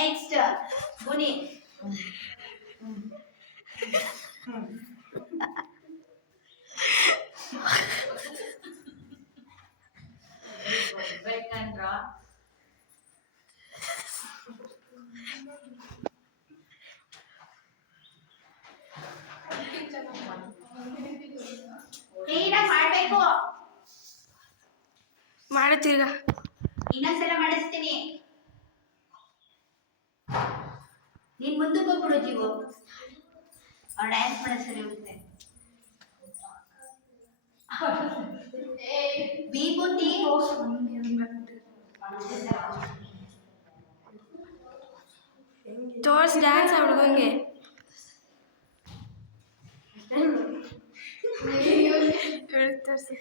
Next ಬುನಿ. ಕ್ಲೀನಾಗಿ ಮಾಡಬೇಕು. ಮಾಡುತ್ತೀಗ ಇನ್ನೊಂದ್ಸಲ ಮಾಡಿಸ್ತೀನಿ. ನೀನ್ ಮುಂದಕ್ಕೆ ಹೋಗ್ಬಿಡು ಜೀವು. ಅವ್ರು ಡ್ಯಾನ್ಸ್ ಮಾಡೋದು ಸರಿ ಹೋಗುತ್ತೆ. ವಿಭೂತಿ ತೋರ್ಸಿ ಡ್ಯಾನ್ಸ್ ಆ ಹುಡುಗಂಗೆ. ತೋರಿಸಿ